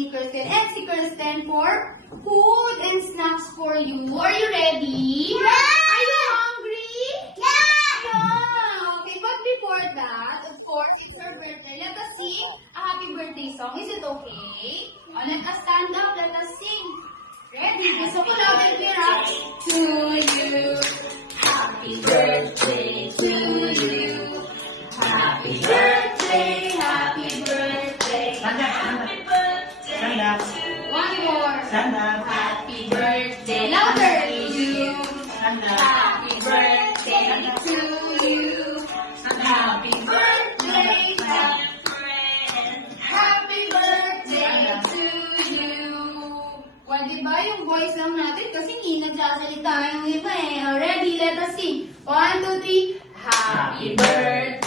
ni Kristen and si Kristen for food and snacks for you. Are you ready? Yeah! Are you hungry? Yeah! Yeah! Okay, but before that, of course, it's her birthday. Let us sing a happy birthday song. Is it okay? Let us stand up. Let us sing. Ready? So, loud and clear up. To you. Happy birthday to you. Happy birthday, happy birthday. Stand up, stand up. Happy birthday Stand up. to you. One more. Stand up. Happy birthday. Louder to you. Stand up. Happy birthday to you. Happy birthday, my friend. Happy birthday to you. Well, diba yung voice lang natin kasi hindi nagsasalita yung iba eh. Already, let us sing. 1, 2, 3. Happy birthday.